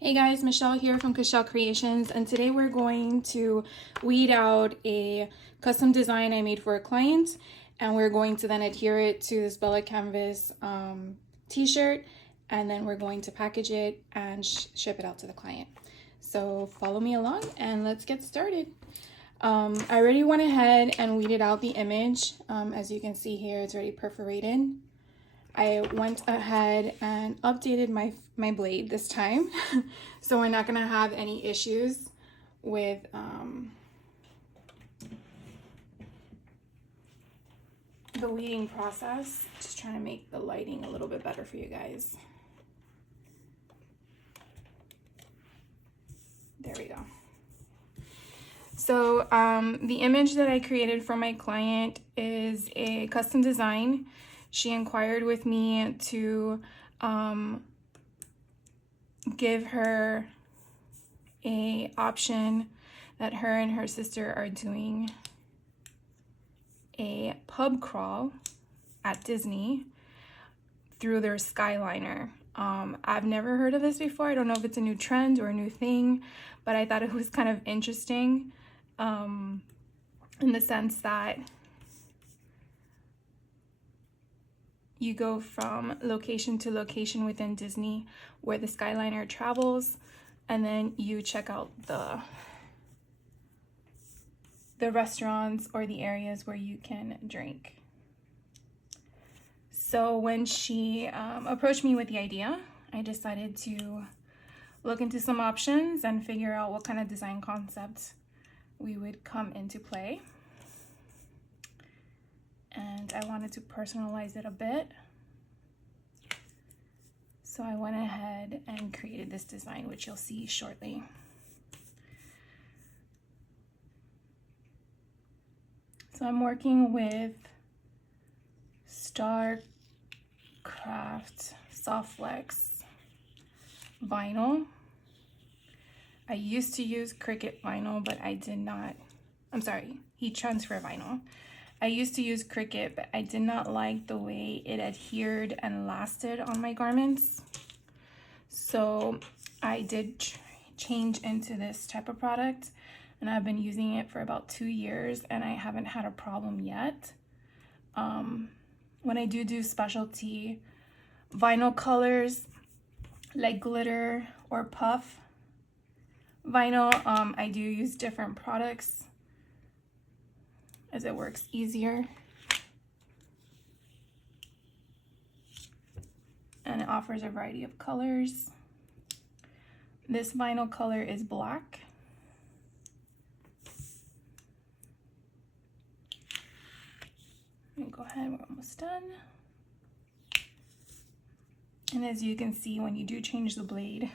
Hey guys, Michelle here from Michelle Creations, and today we're going to weed out a custom design I made for a client, and we're going to then adhere it to this Bella Canvas t-shirt, and then we're going to package it and ship it out to the client. So follow me along and let's get started. I already went ahead and weeded out the image. As you can see here, it's already perforated. I went ahead and updated my blade this time, so we're not gonna have any issues with the weeding process. Just trying to make the lighting a little bit better for you guys. There we go. So the image that I created for my client is a custom design. She inquired with me to give her a option that her and her sister are doing a pub crawl at Disney through their Skyliner. I've never heard of this before. I don't know if it's a new trend or a new thing, but I thought it was kind of interesting in the sense that you go from location to location within Disney where the Skyliner travels, and then you check out the restaurants or the areas where you can drink. So when she approached me with the idea, I decided to look into some options and figure out what kind of design concepts we would come into play. And I wanted to personalize it a bit. So I went ahead and created this design, which you'll see shortly. So I'm working with Starcraft Softflex vinyl. I used to use Cricut vinyl, but I did not, heat transfer vinyl. I used to use Cricut, but I did not like the way it adhered and lasted on my garments. So I did change into this type of product, and I've been using it for about 2 years, and I haven't had a problem yet. When I do specialty vinyl colors like glitter or puff vinyl, I do use different products as it works easier. And it offers a variety of colors. This vinyl color is black. And go ahead, we're almost done. And as you can see, when you do change the blade,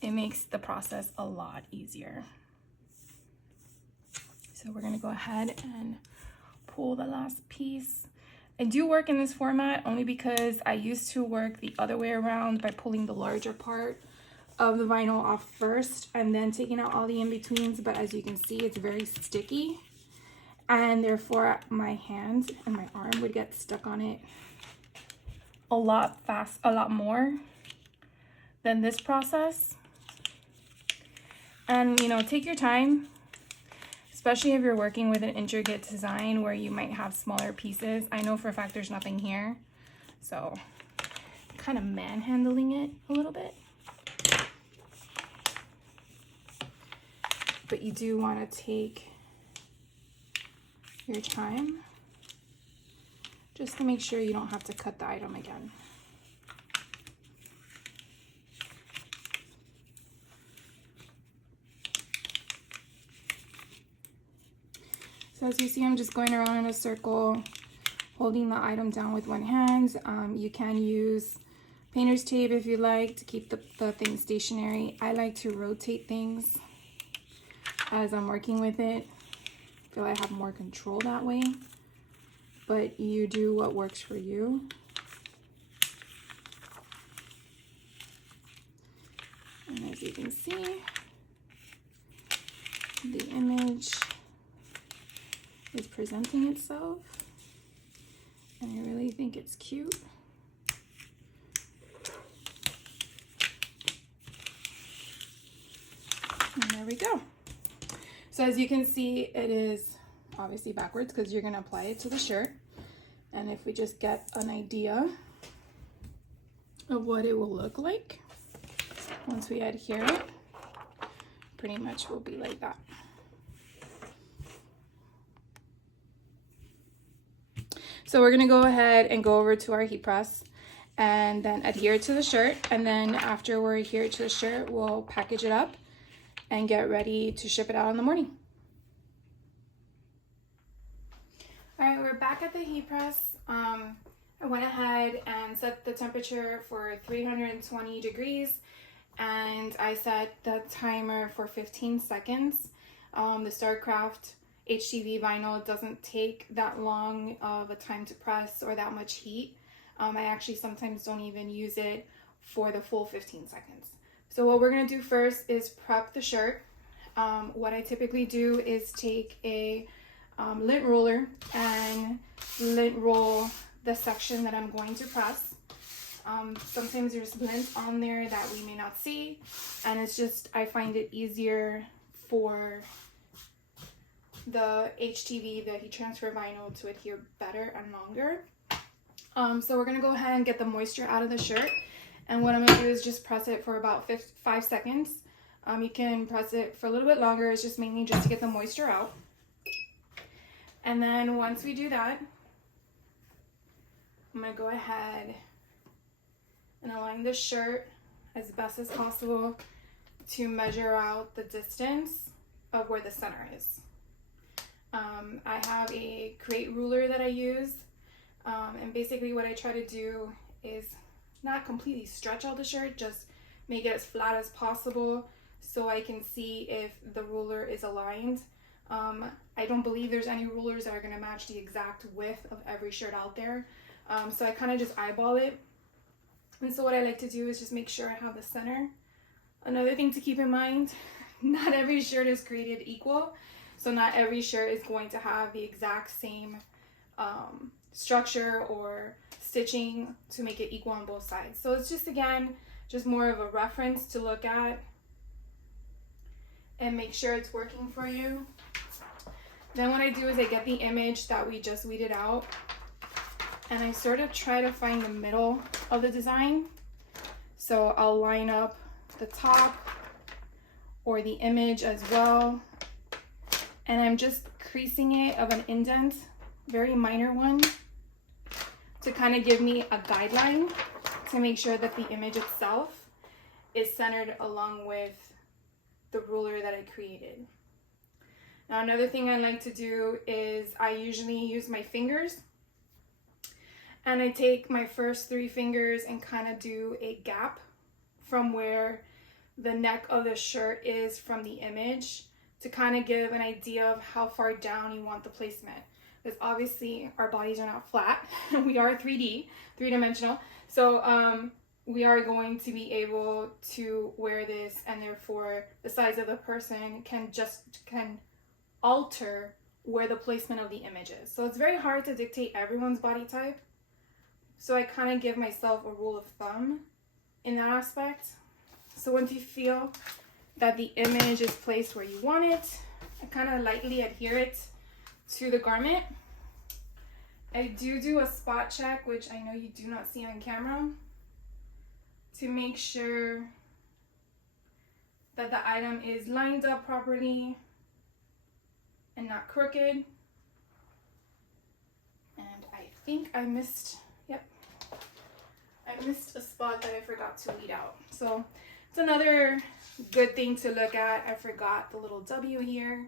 it makes the process a lot easier. So we're gonna go ahead and pull the last piece. I do work in this format only because I used to work the other way around by pulling the larger part of the vinyl off first and then taking out all the in-betweens, but as you can see, it's very sticky, and therefore my hand and my arm would get stuck on it a lot more than this process. And you know, take your time, especially if you're working with an intricate design where you might have smaller pieces. I know for a fact there's nothing here, so I'm kind of manhandling it a little bit. But you do want to take your time just to make sure you don't have to cut the item again. So as you see, I'm just going around in a circle, holding the item down with one hand. You can use painter's tape if you like to keep the thing stationary. I like to rotate things as I'm working with it. I feel I have more control that way, but you do what works for you. And as you can see, the image is presenting itself, and I really think it's cute. there we go. So as you can see, it is obviously backwards because you're gonna apply it to the shirt. And if we just get an idea of what it will look like once we adhere it, pretty much will be like that. So we're gonna go ahead and go over to our heat press and then adhere it to the shirt. And then after we're adhered to the shirt, we'll package it up and get ready to ship it out in the morning. All right, we're back at the heat press. I went ahead and set the temperature for 320 degrees and I set the timer for 15 seconds. The StarCraft HTV vinyl doesn't take that long of a time to press or that much heat. I actually sometimes don't even use it for the full 15 seconds. So what we're gonna do first is prep the shirt. What I typically do is take a lint roller and lint roll the section that I'm going to press. Sometimes there's lint on there that we may not see, and it's just, I find it easier for the HTV, the heat transfer vinyl, to adhere better and longer. So we're gonna go ahead and get the moisture out of the shirt, and what I'm gonna do is just press it for about 5 seconds. You can press it for a little bit longer, it's just mainly just to get the moisture out. And then once we do that, I'm gonna go ahead and align the shirt as best as possible to measure out the distance of where the center is. I have a crate ruler that I use, and basically what I try to do is not completely stretch out the shirt, just make it as flat as possible so I can see if the ruler is aligned. I don't believe there's any rulers that are going to match the exact width of every shirt out there. So I kind of just eyeball it. And so what I like to do is just make sure I have the center. Another thing to keep in mind, not every shirt is created equal. So not every shirt is going to have the exact same structure or stitching to make it equal on both sides. So it's just, again, just more of a reference to look at and make sure it's working for you. Then what I do is I get the image that we just weeded out and I sort of try to find the middle of the design. So I'll line up the top or the image as well. And I'm just creasing it of an indent, very minor one, to kind of give me a guideline to make sure that the image itself is centered along with the ruler that I created. Now another thing I like to do is I usually use my fingers and I take my first 3 fingers and kind of do a gap from where the neck of the shirt is from the image to kind of give an idea of how far down you want the placement. Because obviously our bodies are not flat, we are 3-dimensional. So we are going to be able to wear this, and therefore the size of the person can alter where the placement of the image is. So it's very hard to dictate everyone's body type. So I kind of give myself a rule of thumb in that aspect. So once you feel that the image is placed where you want it, I kind of lightly adhere it to the garment. I do a spot check, which I know you do not see on camera, to make sure that the item is lined up properly and not crooked. And I think I missed a spot that I forgot to weed out. So it's another good thing to look at. I forgot the little W here,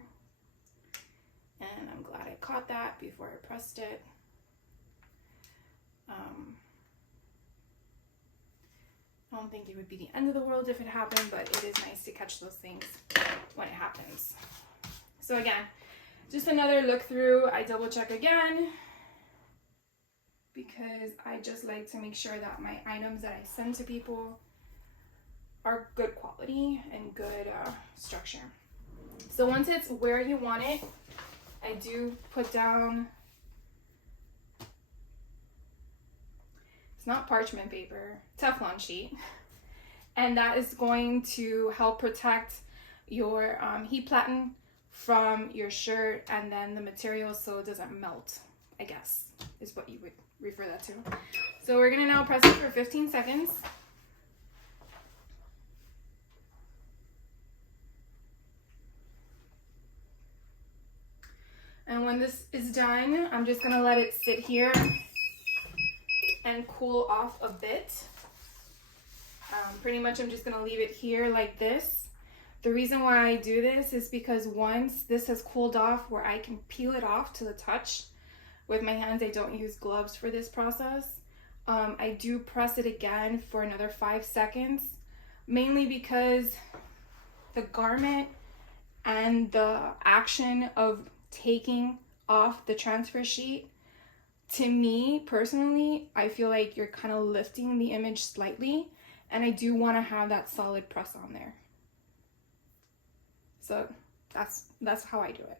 and I'm glad I caught that before I pressed it. I don't think it would be the end of the world if it happened, but it is nice to catch those things when it happens. So again, just another look through. I double check again because I just like to make sure that my items that I send to people are good quality and good structure. So once it's where you want it, I do put down, it's not parchment paper, Teflon sheet, and that is going to help protect your heat platen from your shirt and then the material so it doesn't melt, I guess, is what you would refer that to. So we're gonna now press it for 15 seconds. And when this is done, I'm just gonna let it sit here and cool off a bit. Pretty much I'm just gonna leave it here like this. The reason why I do this is because once this has cooled off where I can peel it off to the touch with my hands, I don't use gloves for this process. I do press it again for another 5 seconds, mainly because the garment and the action of taking off the transfer sheet, to me personally, I feel like you're kind of lifting the image slightly, and I do want to have that solid press on there. So that's how I do it.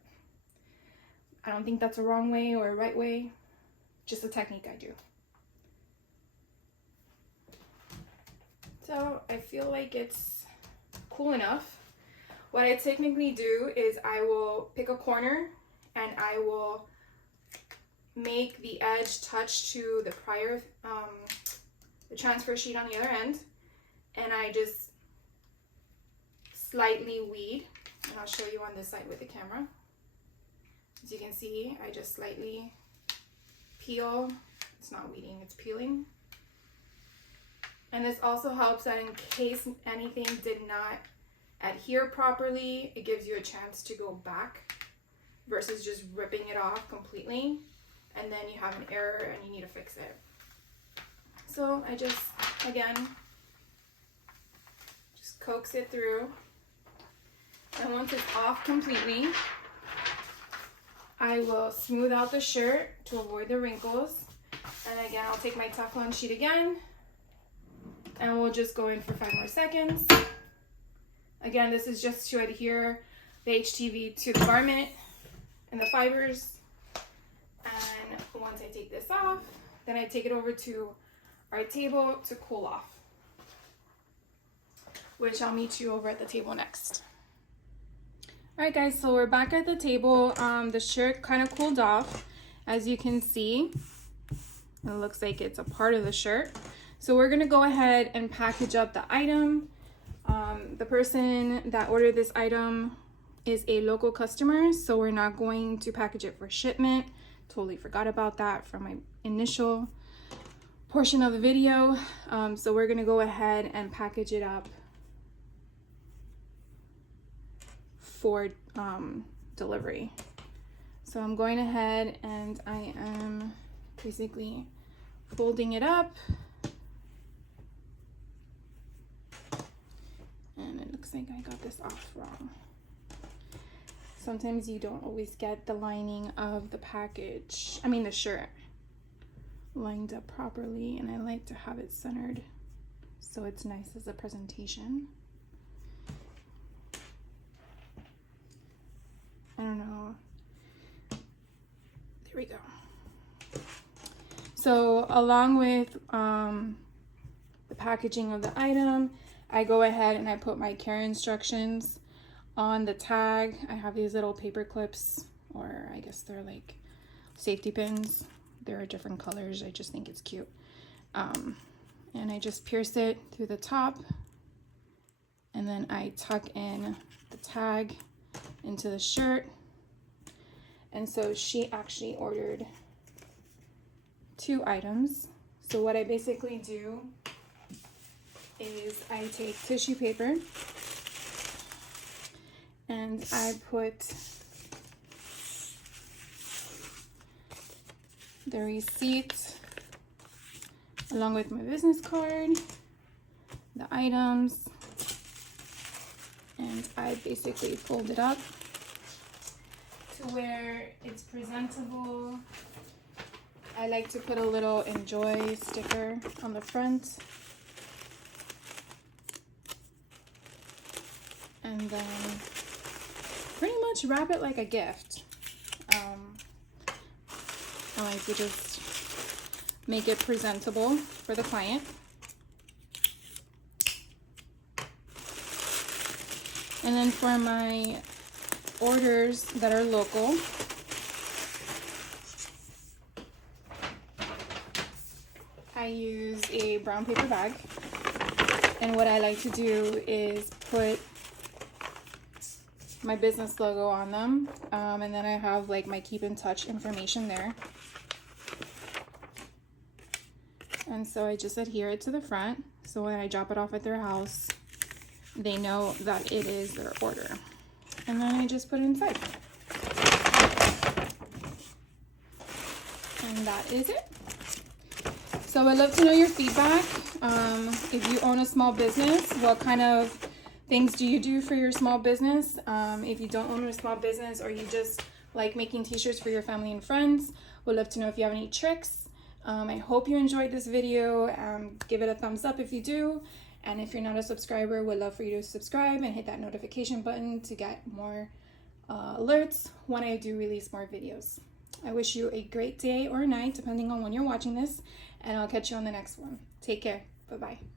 I don't think that's a wrong way or a right way, just a technique I do. So I feel like it's cool enough. What I technically do is I will pick a corner and I will make the edge touch to the prior, the transfer sheet on the other end, and I just slightly weed, and I'll show you on this side with the camera. As you can see, I just slightly peel. It's not weeding, it's peeling. And this also helps that in case anything did not adhere properly, it gives you a chance to go back versus just ripping it off completely and then you have an error and you need to fix it. So I just, again, just coax it through, and once it's off completely, I will smooth out the shirt to avoid the wrinkles. And again, I'll take my Teflon sheet again and we'll just go in for 5 more seconds. Again, this is just to adhere the HTV to the garment and the fibers. And once I take this off, then I take it over to our table to cool off, which I'll meet you over at the table next. All right, guys, so we're back at the table. The shirt kind of cooled off. As you can see, it looks like it's a part of the shirt. So we're gonna go ahead and package up the item. The person that ordered this item is a local customer, so we're not going to package it for shipment. Totally forgot about that from my initial portion of the video. So we're gonna go ahead and package it up for delivery. So I'm going ahead and I am basically folding it up. And it looks like I got this off wrong. Sometimes you don't always get the lining of the package, the shirt lined up properly, and I like to have it centered so it's nice as a presentation. I don't know. There we go. So along with the packaging of the item, I go ahead and I put my care instructions on the tag. I have these little paper clips, or I guess they're like safety pins. There are different colors. I just think it's cute. And I just pierce it through the top, and then I tuck in the tag into the shirt. And so she actually ordered 2 items. So what I basically do is I take tissue paper and I put the receipt along with my business card, the items, and I basically fold it up to where it's presentable. I like to put a little enjoy sticker on the front. And then pretty much wrap it like a gift. I like to just make it presentable for the client. And then for my orders that are local, I use a brown paper bag. And what I like to do is put my business logo on them, and then I have like my keep in touch information there. And so I just adhere it to the front, so when I drop it off at their house, they know that it is their order. And then I just put it inside. And that is it. So I'd love to know your feedback. If you own a small business, what kind of things do you do for your small business? If you don't own a small business, or you just like making t-shirts for your family and friends, would love to know if you have any tricks. I hope you enjoyed this video. Give it a thumbs up if you do. And if you're not a subscriber, would love for you to subscribe and hit that notification button to get more alerts when I do release more videos. I wish you a great day or night, depending on when you're watching this, and I'll catch you on the next one. Take care. Bye-bye.